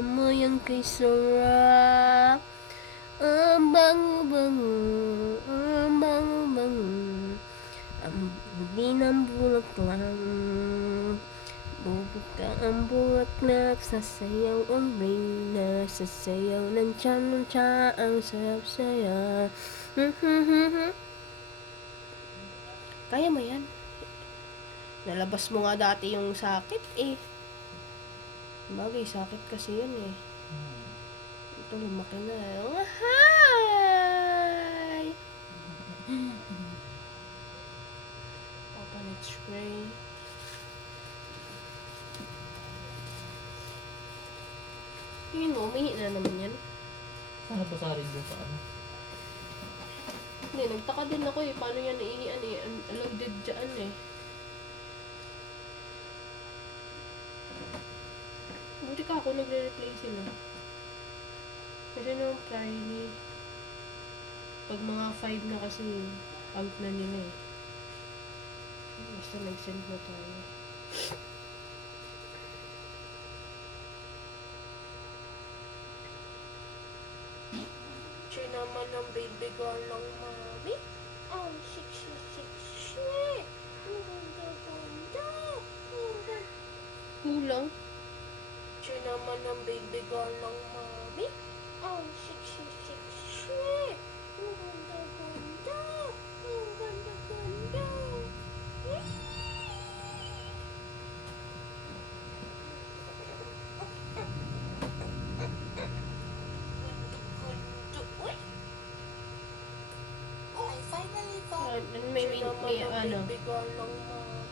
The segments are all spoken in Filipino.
amoy ang kay sarap. Ang bango-bango, ang bango-bango. Ang hindi ng bulaklak. Bubuka ang bulaklak, sasayaw ang reyna, sasayaw ng tsa, ang sarap-saya. Kaya mo yan? Nalabas mo nga dati yung sakit eh. Bagay, sakit kasi yun eh. Ito, lumaki na. Oh, hi! Papa, let's pray. Tingin mo, umihi na naman yan. Sana basarin doon sa ano? Hindi, nagtaka din ako eh. Paano yan naiiyan eh? Loaded dyan eh. Buti ka ako nagre-replay sila. Kasi nung Friday, pag mga 5 na kasi, out na nila eh. Basta nag-send na tayo. Siya naman ang baby girl ng mami. Oh, 66 shit. Ang ganda-ganda. Kulang. Siya naman ang baby girl ng mami. Oh, 66 shit. Ang ganda-ganda. Ang ganda-ganda.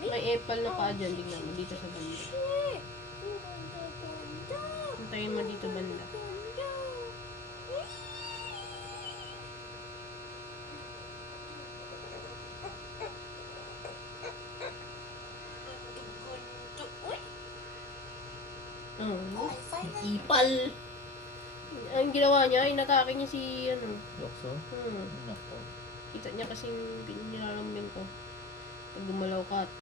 May apple na paa dyan. Tingnan mo dito sa banda. Hintayin mo dito banda. Oh, ipal. Ang ginawa niya, inatake niya si Lokso? Nako. Kita niya kasing nilalambing ko. Pag gumalaw ka.